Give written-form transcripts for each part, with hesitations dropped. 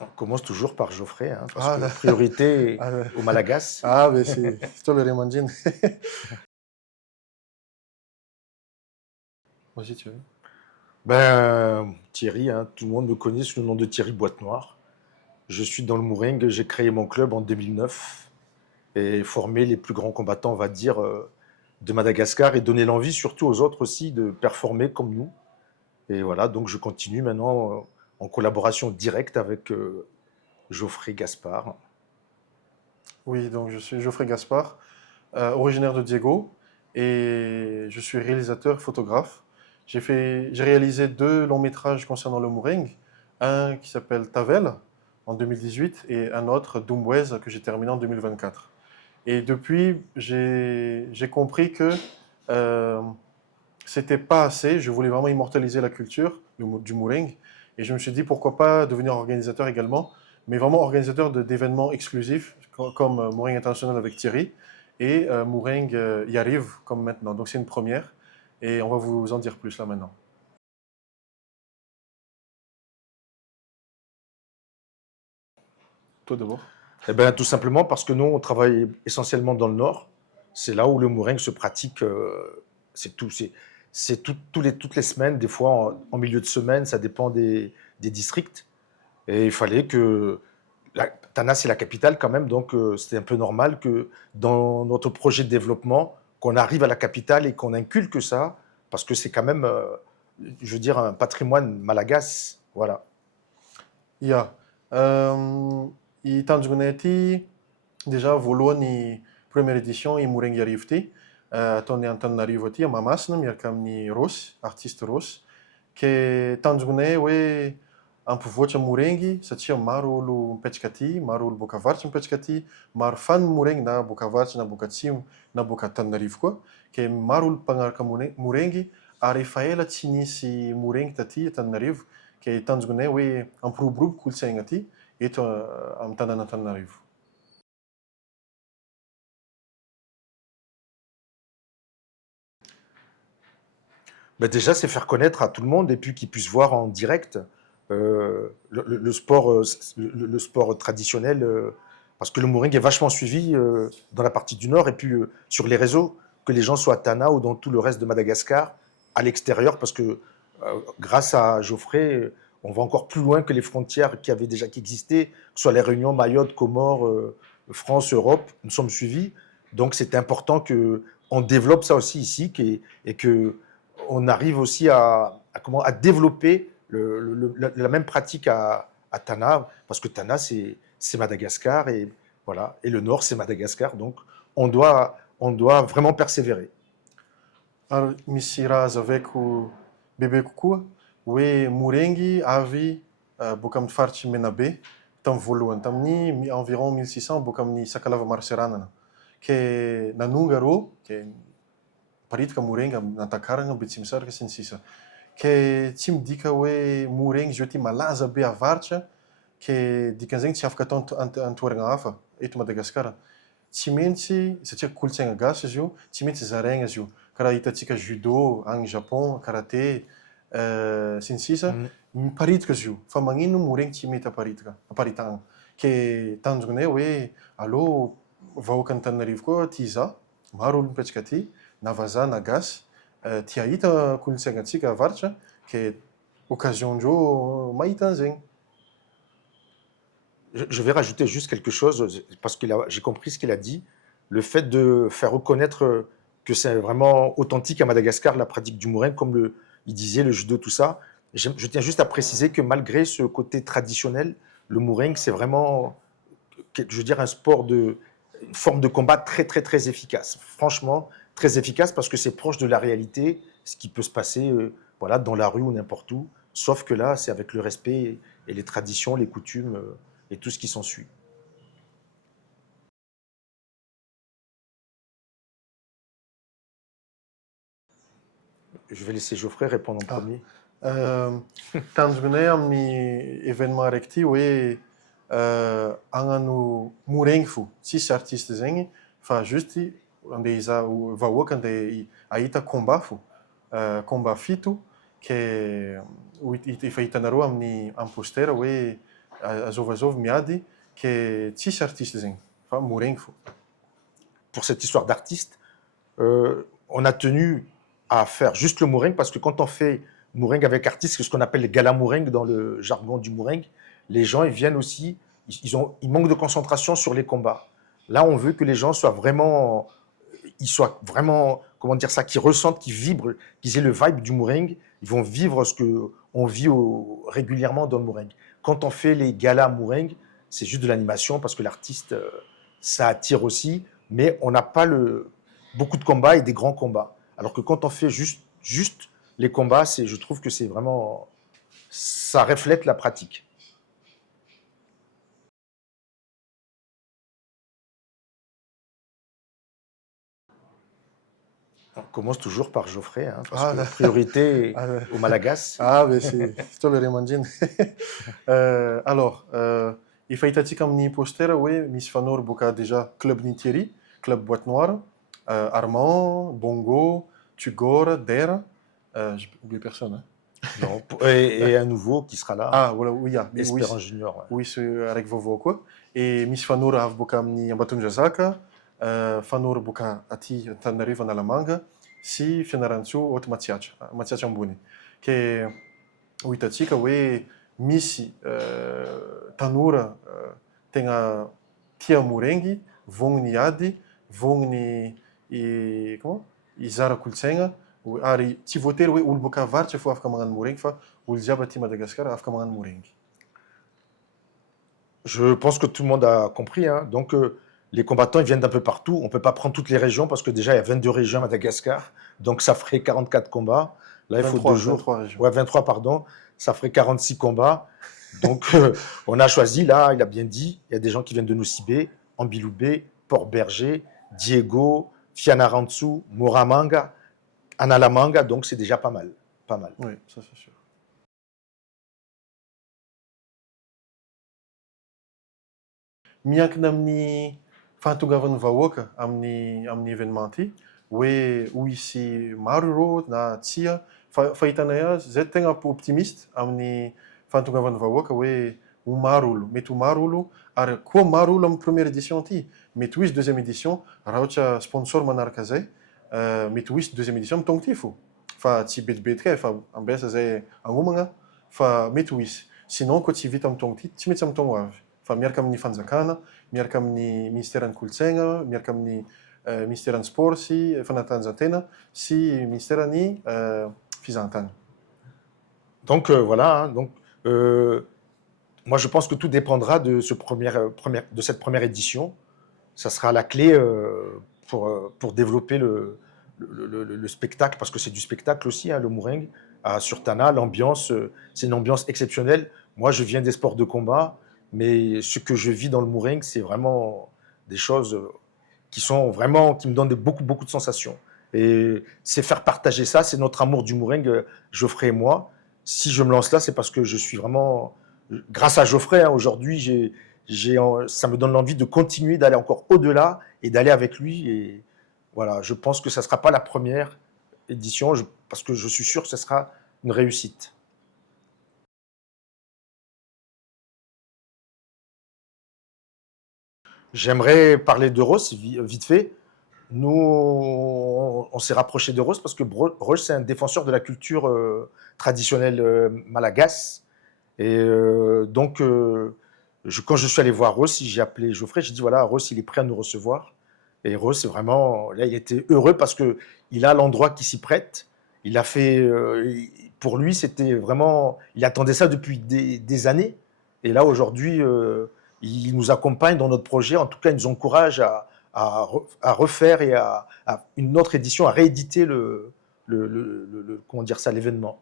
On commence toujours par Geoffrey, hein, parce Ah, que priorité ah, au Malagas. ah, mais c'est toi le Remandine. Vas-y, tu veux. Ben, Thierry, hein, tout le monde me connaît sous le nom de Thierry Boîte Noire. Je suis dans le Mouringue, j'ai créé mon club en 2009 et formé les plus grands combattants, on va dire, de Madagascar et donner l'envie surtout aux autres aussi de performer comme nous. Et voilà, donc je continue maintenant en collaboration directe avec Geoffrey Gaspard. Oui, donc je suis Geoffrey Gaspard, originaire de Diego, et je suis réalisateur photographe. J'ai réalisé deux longs métrages concernant le Mouring, un qui s'appelle Tavel en 2018 et un autre, Doumbouez, que j'ai terminé en 2024. Et depuis, j'ai compris que euh, c'était pas assez. Je voulais vraiment immortaliser la culture du Mouring. Et je me suis dit pourquoi pas devenir organisateur également, mais vraiment organisateur d'événements exclusifs comme Mouring International avec Thierry et Mouring y arrive comme maintenant. Donc c'est une première et on va vous en dire plus là maintenant. Toi d'abord. Eh ben, tout simplement parce que nous, on travaille essentiellement dans le Nord. C'est là où le Mouringue se pratique. C'est tout, toutes les semaines, des fois en milieu de semaine, ça dépend des districts. Et il fallait que Tana, c'est la capitale quand même, donc c'était un peu normal que dans notre projet de développement, qu'on arrive à la capitale et qu'on inculque ça, parce que c'est quand même, je veux dire, un patrimoine malagas. Voilà. Ja. I Tanzgouneti, déjà, volo ni première édition i Mouring y arrive ti. Ataony Antananarivo aty, Mamasina, miaraka amin'ny Rosy, artiste Rosy. Ke tanjona hoe ampivoatra Morengy satria maro olo mipetraka aty, maro olo boaka avaratra mipetraka aty, maro fan Morengy na boaka avaratra na boaka atsimo na boaka Antananarivo koa. Ke maro olo mpagnaraka Morengy ary efa ela tsy nisy Morengy taty Antananarivo. Ke tanjonay hoe ampiroborobo kolontsaigna aty eto amin'ny tanàna Antananarivo. Ben déjà, c'est faire connaître à tout le monde et puis qu'ils puissent voir en direct le sport, le sport traditionnel, parce que le Mouringue est vachement suivi dans la partie du Nord et puis sur les réseaux, que les gens soient à Tana ou dans tout le reste de Madagascar, à l'extérieur, parce que grâce à Geoffrey, on va encore plus loin que les frontières qui existaient, que ce soit les Réunions, Mayotte, Comores, France, Europe, nous sommes suivis. Donc c'est important que on développe ça aussi ici et que on arrive aussi à développer la même pratique à Tana, parce que Tana, c'est Madagascar, et, voilà, et le nord, c'est Madagascar. Donc, on doit vraiment persévérer. Ary misy raha azavaiko bebe kokoa hoe Morengy avy boaka amin'ny faritry Menabe tamin'ny voalohany, tamin'ny environ 1600 boaka amin'ny Sakalava Marseranana. Ke nanonga rô, ke paritaka Morengy nantakarana Betsimisaraka sy ny sisa. Ke tsy midika hoe Morengy izy io ty malaza be avaratra, ke dikan'izay tsy afaka atao an-toerana hafa eto Madagasikara. Tsy maintsy satria kolontsaina gasy izy io, tsy maintsy zaraigna izy io. Karaha hitantsika judo agny Japon, karaté, sy ny sisa, Mm. miparitaka izy io. Fa magnino Morengy tsy mety aparitagna. Ke tanjonay hoe allo vahoaka Antananarivo koa tia izaho, maro olo mipetraka aty, na vazaha na gasy, tia hita kolontsainantsika avaratra, ke occasion-ndreo mahita an'izegny. Je vais rajouter juste quelque chose, parce que j'ai compris ce qu'il a dit. Le fait de faire reconnaître que c'est vraiment authentique à Madagascar, la pratique du mourin, comme il disait, le judo, tout ça. Je tiens juste à préciser que malgré ce côté traditionnel, le mouring, c'est vraiment, je veux dire, une forme de combat très, très, très efficace. Franchement, très efficace parce que c'est proche de la réalité, ce qui peut se passer voilà, dans la rue ou n'importe où. Sauf que là, c'est avec le respect et les traditions, les coutumes et tout ce qui s'ensuit. Je vais laisser Geoffrey répondre en Ah, premier. tanjonay amin'ny événement araiky ty hoe hagnano Morengy fo, tsisy artiste zegny, fa juste andeha vahoaka andeha ahita combat fo. Combat fito, ke efa hitanareo amin'ny poster hoe azovazov miady ke tsisy artiste zegny fa moregny fo. Pour cette histoire d'artiste, on a tenu à faire juste le mouring parce que quand on fait mouring avec artiste, c'est ce qu'on appelle les galas mouring dans le jargon du mouring, les gens ils viennent aussi, ils manquent de concentration sur les combats. Là, on veut que les gens soient vraiment, comment dire ça, qu'ils ressentent, qu'ils vibrent, qu'ils aient le vibe du mouring. Ils vont vivre ce que on vit régulièrement dans le mouring. Quand on fait les galas mouring, c'est juste de l'animation parce que l'artiste, ça attire aussi, mais on n'a pas beaucoup de combats et des grands combats. Alors que quand on fait juste les combats, je trouve que c'est vraiment, ça reflète la pratique. On commence toujours par Geoffrey, hein, parce que priorité au Malagas. Mais c'est toi le remandine. Alors, il faut être comme ni poster, oui, Miss Fanor Boka déjà club Nitieri, club Boîte Noire, Armand, Bongo, Tugor, Der, j'ai oublié personne. Hein. Non, et un nouveau qui sera là. Ah, voilà, oui, Espérant Junior. Ouais. Oui, c'est avec Vovo, quoi. Et Miss Fanor a Boka ni Ambaton Jazaka, Fanor Boka Ati Tanariva Nalamanga, si Fianaranzu, Ot Matiacha Mbuni. Que o Itatica, we Missy Tanura tenha tia Murengi, vão ni Adi, vão ni e como? Izara Kultsenga, o Ari Tivoter, we Ulboka Varche, foi Afkaman Murengi, fa Uljabati Madagascar, Afkaman Murengi. Je pense que tout le monde a compris. Hein. Donc, les combattants ils viennent d'un peu partout. On ne peut pas prendre toutes les régions parce que déjà, il y a 22 régions à Madagascar. Donc, ça ferait 44 combats. Là, il faut 2 jours. 23 régions. Ouais, 23, pardon. Ça ferait 46 combats. Donc, on a choisi, là, il a bien dit, il y a des gens qui viennent de Nosibé, Ambiloubé, Port-Berger, Diego, Fianarantsu, Moramanga, Analamanga. Donc, c'est déjà pas mal. Pas mal. Oui, ça c'est sûr. Miankina amin'ny fahatogavan'ny vahoaka amin'ny événement ty, hoe hoisy maro ireo na tsia, fa hitanay azy, zay tegna optimiste amin'ny fahatogavan'ny vahoaka hoe ho maro olo, mety ho maro olo, ary koa maro olo amin'ny première édition ty, mety ho izy deuxième édition, raha ohatra sponsor manaraka zay, mety ho izy deuxième édition amin'ny taogno ty fo, fa tsy betibetika fa ambesa zay agnomagna, fa mety ho izy. Sinon, koa tsy vita amin'ny taogno ty, tsy mety amin'ny taogno avy. Fa miaraka amin'ny fanjakana, miaraka amin'ny ministèran'ny kolotsaina, miaraka amin'ny ministèran'ny sport sy fanatanjahantena sy ministèran'ny fizahantany. Donc voilà, hein, donc, moi je pense que tout dépendra de, de cette première édition. Ça sera la clé pour développer le spectacle, parce que c'est du spectacle aussi, hein, le Mouring, à Surtana. L'ambiance, c'est une ambiance exceptionnelle. Moi je viens des sports de combat, mais ce que je vis dans le Mouring, c'est vraiment des choses qui me donnent beaucoup de sensations. Et c'est faire partager ça, c'est notre amour du Mouring, Geoffrey et moi. Si je me lance là, c'est parce que je suis vraiment, grâce à Geoffrey, hein, aujourd'hui, ça me donne l'envie de continuer, d'aller encore au-delà et d'aller avec lui. Et voilà, je pense que ça ne sera pas la première édition, parce que je suis sûr que ce sera une réussite. J'aimerais parler de Ross vite fait. Nous, on s'est rapproché de Ross parce que Ross, c'est un défenseur de la culture traditionnelle malagasy. Et donc, quand je suis allé voir Ross, j'ai appelé Geoffrey, j'ai dit voilà, Ross, il est prêt à nous recevoir. Et Ross, c'est vraiment, là, il était heureux parce qu'il a l'endroit qui s'y prête. Il a fait, pour lui, c'était vraiment, il attendait ça depuis des années. Et là, aujourd'hui, il nous accompagne dans notre projet. En tout cas, il nous encourage à refaire et à une autre édition, à rééditer comment dire ça, l'événement.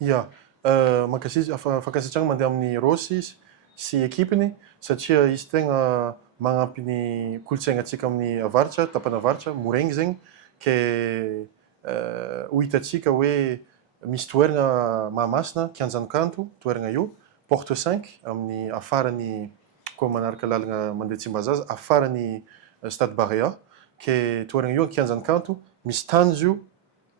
Yeah. Fakasitragna mandeha amin'ny Rosy sy ekipiny satria izy tegna magnampy ny kolotsainantsika amin'ny avaratra, tapana avaratra, Mouring zegny, ke ho hitantsika hoe misy toerana Mahamasina, Kianjanokanto, toerana io, porte 5 amin'ny afaran'ny koa manaraka lalagna mandeha Tsimbazaza, afaran'ny Stade Barea, ke toerana io Kianjanokanto, misy tany izy io,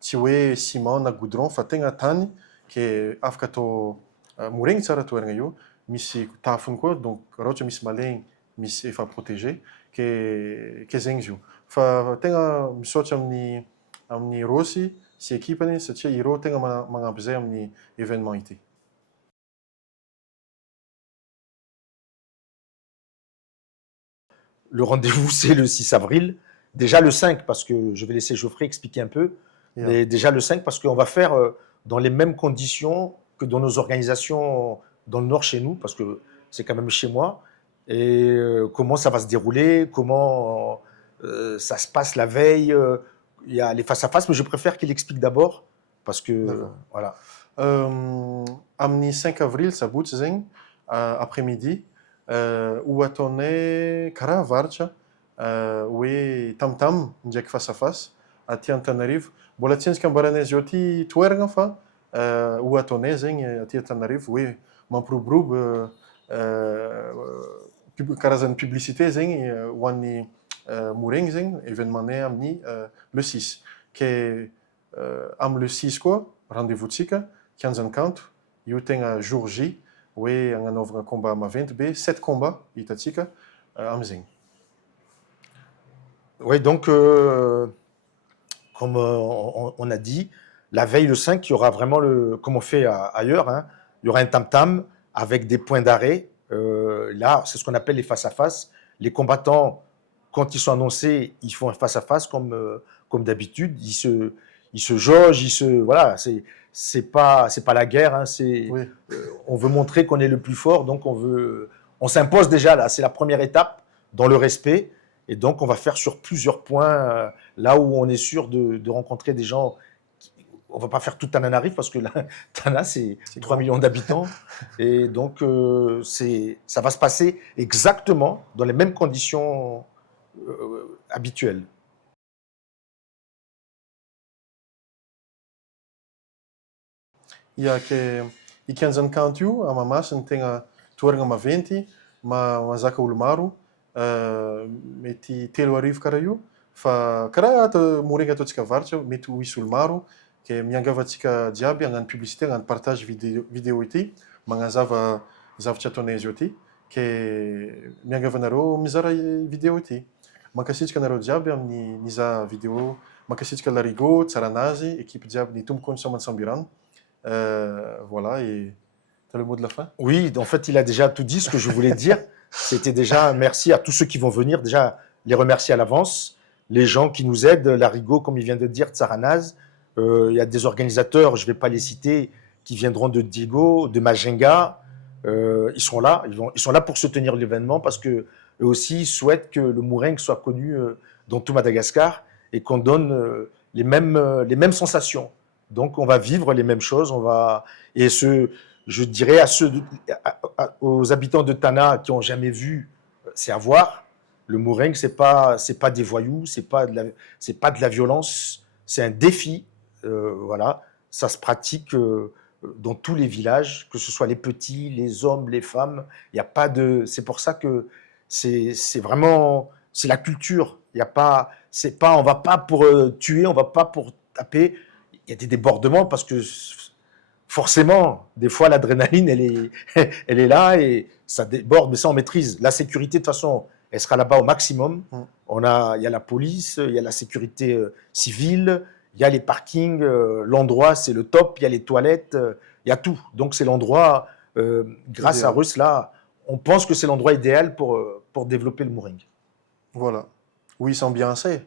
tsy hoe ciment na goudron fa tegna tany ke afaka atao moregny tsara toerana io, misy tafony koa, donc raha ohatra misy malegny, misy efa protégé, ke zegny izy io. Fa tegna misaotra amin'ny Rosy sy équipany satria ireo tegna magnampy zay amin'ny événement ity. Le rendez-vous, c'est le 6 avril. Déjà le 5, parce que je vais laisser Geoffrey expliquer un peu. Yeah. Mais déjà le 5, parce qu'on va faire dans les mêmes conditions que dans nos organisations dans le Nord chez nous, parce que c'est quand même chez moi. Et comment ça va se dérouler, comment ça se passe la veille. Il y a les face-à-face, mais je préfère qu'il explique d'abord, parce que voilà. Amin'ny 5 avril sabotsy zegny après-midi ohatonay karaha avaratra hoe tamtam ndraiky face à face aty Antananarivo. Mbola tsy endrika ambaranay izy eo aty toerana fa ohatonay zegny aty Antananarivo hoe mampiroborobo karazan'ny publicité zegny ho an'ny moregny zegny événementnay amin'ny le 6. Ke amin'ny le 6 koa rendez-vous-tsika Kianjankanto, io tegna jour J, hoe agnanaovana combat maventy be, 7 combats hitatsika amizegny. Oui, donc comme on a dit, la veille le 5, il y aura vraiment comme on fait ailleurs, hein, il y aura un tam-tam avec des points d'arrêt. Là, c'est ce qu'on appelle les face-à-face. Les combattants, quand ils sont annoncés, ils font un face-à-face comme d'habitude. Ils se jaugent, voilà, c'est pas la guerre, hein, Oui. On veut montrer qu'on est le plus fort, donc on s'impose déjà là, c'est la première étape dans le respect, et donc on va faire sur plusieurs points, là où on est sûr de rencontrer des gens. On va pas faire tout Tananarive parce que là, Tana, c'est 3 millions d'habitants, et donc ça va se passer exactement dans les mêmes conditions habituelles. Ia, ke i Kianjankanto io amamasiny tegna toerana maventy, mazaka olo maro, mety 3 arivo karaha io, fa karaha moregny ataontsika avaratra, mety ho hisy olo maro, ke miangavantsika jiaby hagnano publicité, hagnano partage vidéo ity, magnazava zavatra ataonay izy io ity, ke miangavanareo mizara vidéo ity. Mankasitraka anareo jiaby amin'ny mizaha vidéo, mankasitraka Larigot, Tsaranazy, équipe jiaby ny tombokony Soamantsambirano. Voilà, et tu as le mot de la fin? Oui, en fait, il a déjà tout dit ce que je voulais dire. C'était déjà merci à tous ceux qui vont venir, déjà les remercier à l'avance, les gens qui nous aident, Larigot, comme il vient de dire, Tsaranaz. Il y a des organisateurs, je ne vais pas les citer, qui viendront de Diego, de Majenga. Ils sont là, ils sont là pour soutenir l'événement parce qu'eux aussi souhaitent que le Moureng soit connu dans tout Madagascar et qu'on donne les mêmes sensations. Donc, on va vivre les mêmes choses. Je dirais aux habitants de Tana qui n'ont jamais vu, c'est à voir. Le Moureng, c'est pas des voyous, c'est pas de la violence. C'est un défi. Voilà, ça se pratique dans tous les villages, que ce soit les petits, les hommes, les femmes. Il y a pas de. C'est pour ça que c'est vraiment c'est la culture. Il y a pas. C'est pas. On va pas pour tuer, on va pas pour taper. Il y a des débordements parce que forcément, des fois, l'adrénaline, elle est là et ça déborde, mais ça, on maîtrise. La sécurité, de toute façon, elle sera là-bas au maximum. Il y a la police, il y a la sécurité civile, il y a les parkings, l'endroit, c'est le top, il y a les toilettes, il y a tout. Donc, c'est l'endroit, grâce à Russ, là, on pense que c'est l'endroit idéal pour développer le Moureng. Voilà. Oui, c'est ambiancé.